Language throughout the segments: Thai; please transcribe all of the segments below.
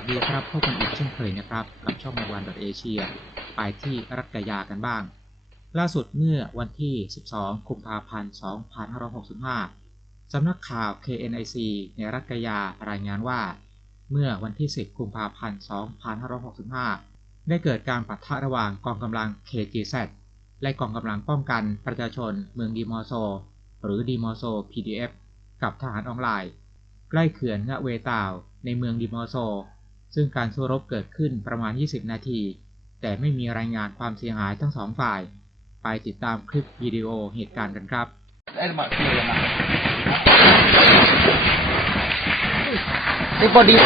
สวัสดีครับพบกันอีกเช่นเคยนะครับ กับช่องวันดอทเอเชียไปที่รัฐกายากันบ้าง ล่าสุดเมื่อวันที่ 12 กุมภาพันธ์ 2565 สำนักข่าว KNIC ในรัฐกายารายงานว่า เมื่อวันที่ 10 กุมภาพันธ์ 2565 ได้เกิดการปะทะระหว่างกองกำลัง KGZ และกองกำลังป้องกันประชาชนเมืองดีมอโซ หรือดีมอโซ PDF กับทหารออนไลน์ใกล้เขื่อนงะเวตาว ในเมืองดิมอโซ ซึ่งการสู้รบเกิดขึ้นประมาณ 20 นาที แต่ไม่มีรายงานความเสียหายทั้งสองฝ่าย ไปติดตามคลิปวิดีโอเหตุการณ์กันครับไอ้บอดี้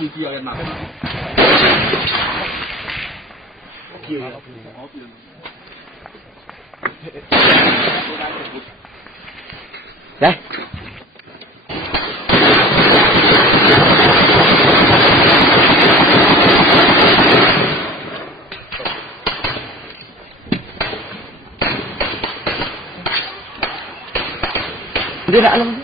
กี่เกียร์กันมา đây. Đưa đã luôn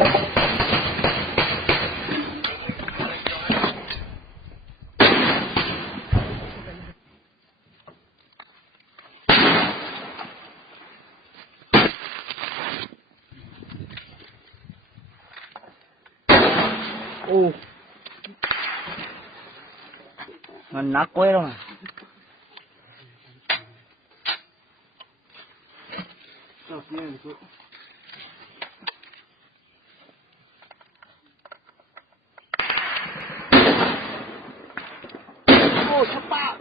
ô mình nát quế rồi Thank you. 我他爸